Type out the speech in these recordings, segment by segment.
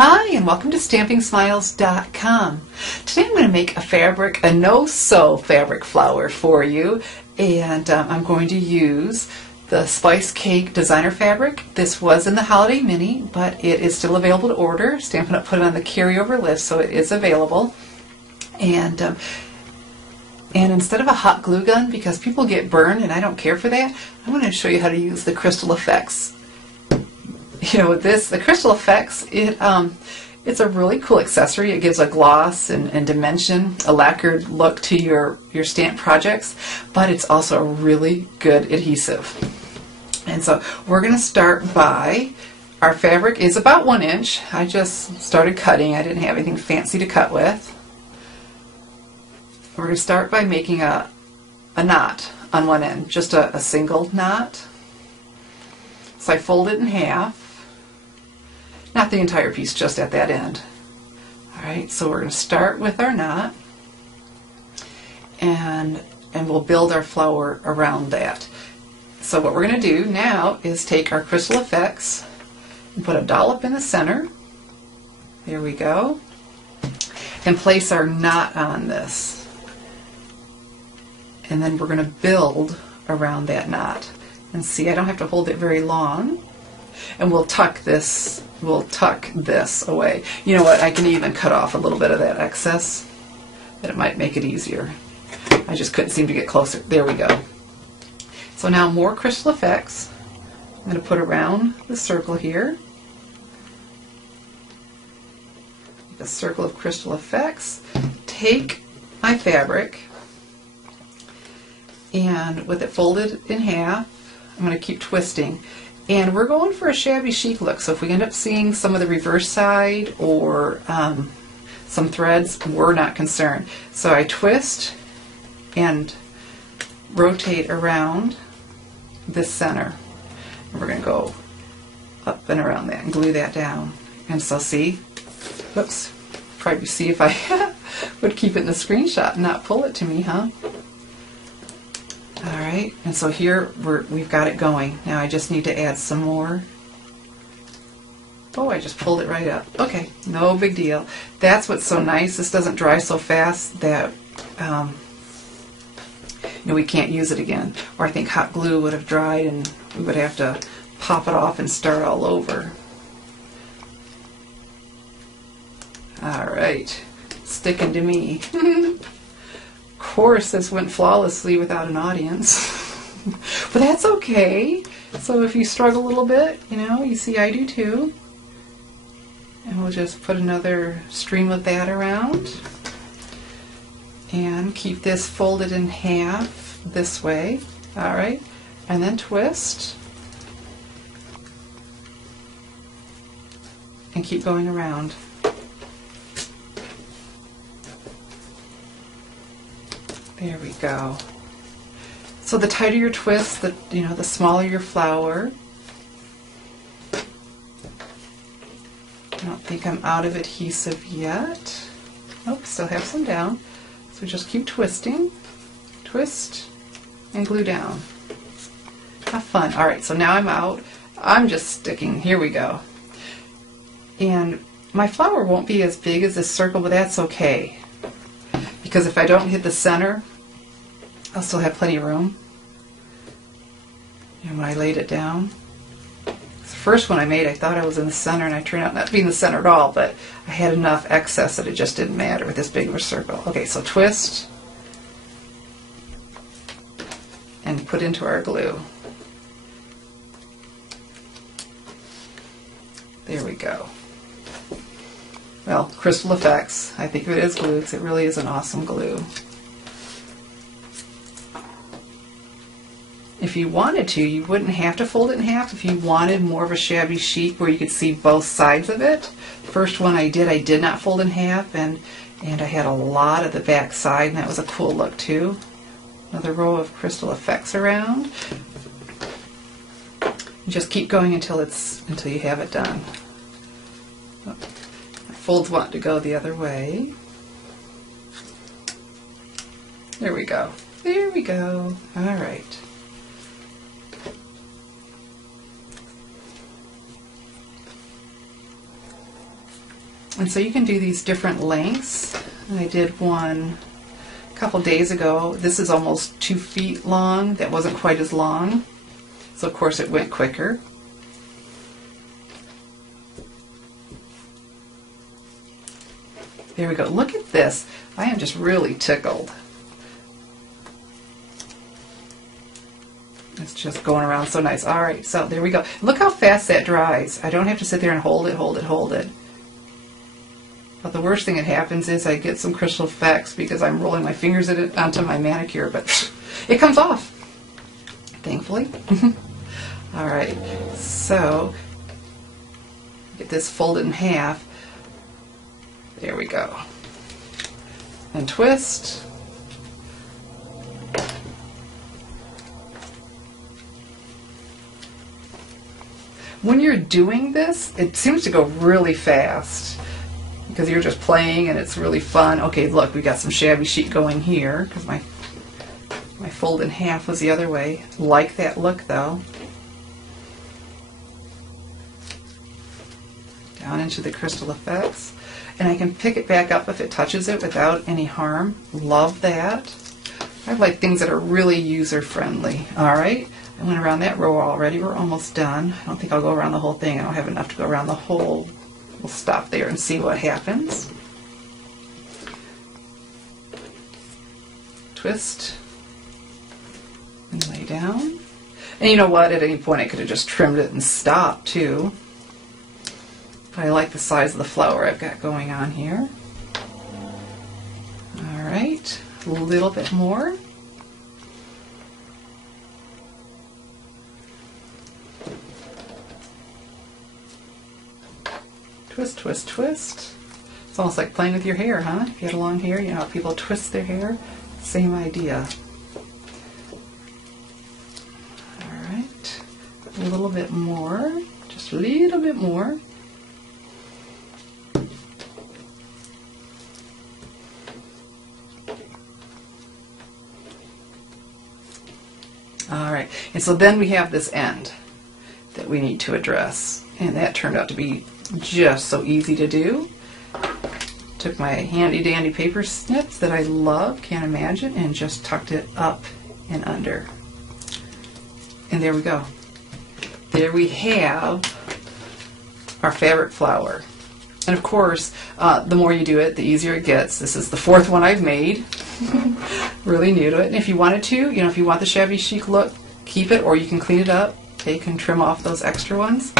Hi, and welcome to StampingSmiles.com. Today I'm going to make a no-sew fabric flower for you, and I'm going to use the Spice Cake designer fabric. This was in the Holiday Mini, but it is still available to order. Stampin' Up! Put it on the carryover list, so it is available. And instead of a hot glue gun, because people get burned and I don't care for that, I'm going to show you how to use the Crystal Effects. You know, with this, the Crystal Effects, it's a really cool accessory. It gives a gloss and dimension, a lacquered look to your stamp projects, but it's also a really good adhesive. And so we're going to start by, our fabric is about 1 inch. I just started cutting. I didn't have anything fancy to cut with. We're going to start by making a knot on one end, just a single knot. So I fold it in half. Not the entire piece, just at that end. Alright, so we're going to start with our knot, and we'll build our flower around that. So what we're going to do now is take our Crystal Effects and put a dollop in the center. There we go. And place our knot on this. And then we're going to build around that knot. And see, I don't have to hold it very long. And we'll tuck this away. You know what, I can even cut off a little bit of that excess, but it might make it easier. I just couldn't seem to get closer. There we go. So now more Crystal Effects. I'm going to put around the circle here. Make a circle of Crystal Effects. Take my fabric, and with it folded in half, I'm going to keep twisting. And we're going for a shabby chic look, so if we end up seeing some of the reverse side or some threads, we're not concerned. So I twist and rotate around this center. And we're going to go up and around that and glue that down. And so see, whoops, probably see if I would keep it in the screenshot and not pull it to me, huh? Alright, and so here we've got it going. Now I just need to add some more. Oh, I just pulled it right up. Okay, no big deal. That's what's so nice. This doesn't dry so fast that we can't use it again. Or I think hot glue would have dried and we would have to pop it off and start all over. Alright, sticking to me. Of course, this went flawlessly without an audience, but that's okay. So if you struggle a little bit, you see I do too. And we'll just put another stream of that around and keep this folded in half this way. All right, and then twist and keep going around. There we go. So the tighter your twist, the smaller your flower. I don't think I'm out of adhesive yet. Nope, still have some down. So just keep twisting, twist, and glue down. Have fun. All right, so now I'm out. I'm just sticking. Here we go. And my flower won't be as big as this circle, but that's okay. Because if I don't hit the center, I'll still have plenty of room. And when I laid it down, the first one I made, I thought I was in the center, and I turned out not to be in the center at all, but I had enough excess that it just didn't matter with this big of a circle. Okay, so twist and put into our glue. There we go. Well, Crystal Effects. I think of it as glue because it really is an awesome glue. If you wanted to, you wouldn't have to fold it in half. If you wanted more of a shabby chic where you could see both sides of it. First one I did not fold in half, and I had a lot of the back side, and that was a cool look too. Another row of Crystal Effects around. And just keep going until you have it done. Oh. Folds want to go the other way. There we go. There we go. All right. And so you can do these different lengths. I did one a couple days ago. This is almost 2 feet long. That wasn't quite as long. So of course it went quicker. There we go. Look at this. I am just really tickled. It's just going around so nice. All right, so there we go. Look how fast that dries. I don't have to sit there and hold it, hold it, hold it. But the worst thing that happens is I get some crystal effects because I'm rolling my fingers at it onto my manicure, but it comes off, thankfully. All right, so get this folded in half. There we go. And twist. When you're doing this, it seems to go really fast because you're just playing and it's really fun. Okay, look, we got some shabby chic going here because my fold in half was the other way. Like that look though. Down into the crystal effects. And I can pick it back up if it touches it without any harm. Love that. I like things that are really user-friendly. All right, I went around that row already. We're almost done. I don't think I'll go around the whole thing. I don't have enough to go around the whole. We'll stop there and see what happens. Twist and lay down. And you know what? At any point I could have just trimmed it and stopped too. But I like the size of the flower I've got going on here. All right, a little bit more. Twist, twist, twist. It's almost like playing with your hair, huh? If you had long hair, you know how people twist their hair? Same idea. All right, a little bit more, just a little bit more. All right, and so then we have this end that we need to address, and that turned out to be just so easy to do. Took my handy dandy paper snips that I love, can't imagine, and just tucked it up and under. And there we go. There we have our fabric flower. And of course, the more you do it, the easier it gets. This is the 4th one I've made. Really new to it. And if you wanted to, you know, if you want the shabby chic look, keep it, or you can clean it up. Okay, you can trim off those extra ones.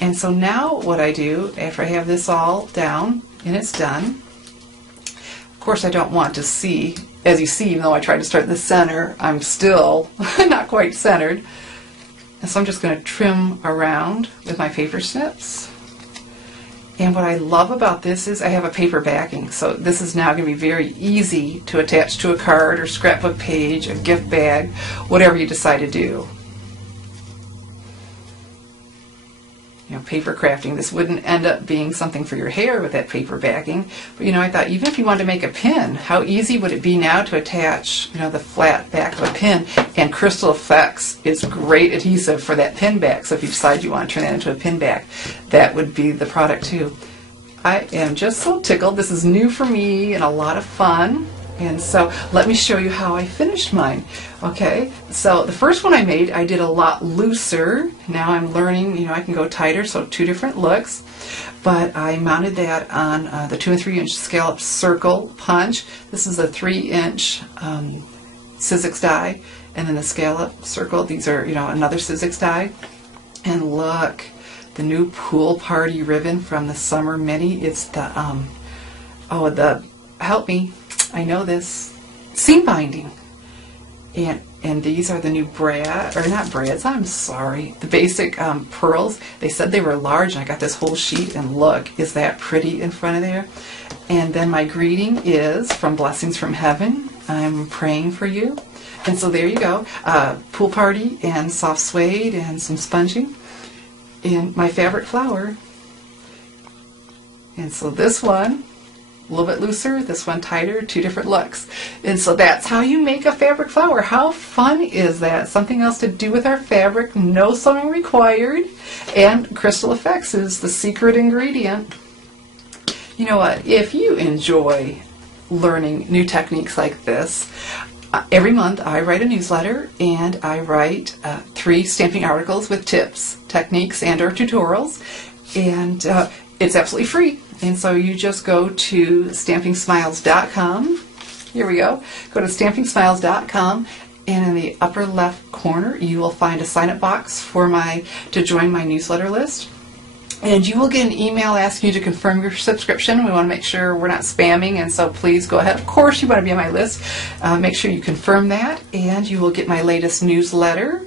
And so now what I do, after I have this all down and it's done, of course I don't want to see, as you see, even though I tried to start in the center, I'm still not quite centered. And so I'm just going to trim around with my paper snips. And what I love about this is I have a paper backing, so this is now going to be very easy to attach to a card or scrapbook page, a gift bag, whatever you decide to do. You know, paper crafting, this wouldn't end up being something for your hair with that paper backing, but you know, I thought even if you wanted to make a pin, how easy would it be now to attach, you know, the flat back of a pin? And Crystal Effects is great adhesive for that pin back, so if you decide you want to turn that into a pin back, that would be the product too. I am just so tickled. This is new for me and a lot of fun. And so let me show you how I finished mine. Okay, so the first one I made, I did a lot looser. Now I'm learning, you know, I can go tighter, so 2 different looks. But I mounted that on the 2 3-inch scallop circle punch. This is a 3-inch Sizzix die, and then the scallop circle, these are, you know, another Sizzix die. And look, the new Pool Party ribbon from the Summer Mini. It's the, help me, I know this, seam binding. And these are the new brad, or not brads, I'm sorry, the basic pearls. They said they were large, and I got this whole sheet, and look, is that pretty in front of there? And then my greeting is from Blessings from Heaven. I'm praying for you. And so there you go, Pool Party and soft suede and some sponging. And my fabric flower. And so this one, a little bit looser, this one tighter, 2 different looks. And so that's how you make a fabric flower. How fun is that? Something else to do with our fabric, no sewing required, and Crystal Effects is the secret ingredient. You know what? If you enjoy learning new techniques like this, every month I write a newsletter, and I write 3 stamping articles with tips, techniques, and or tutorials, and it's absolutely free. And so you just go to stampingsmiles.com. Here we go. Go to stampingsmiles.com, and in the upper left corner you will find a sign-up box to join my newsletter list. And you will get an email asking you to confirm your subscription. We want to make sure we're not spamming, and so please go ahead. Of course, you want to be on my list. Make sure you confirm that, and you will get my latest newsletter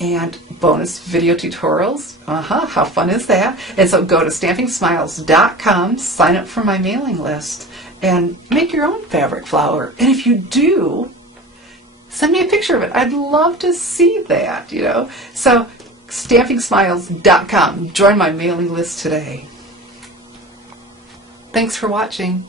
and bonus video tutorials. How fun is that? And so go to stampingsmiles.com, sign up for my mailing list, and make your own fabric flower. And if you do, send me a picture of it. I'd love to see that, you know. So stampingsmiles.com. Join my mailing list today. Thanks for watching.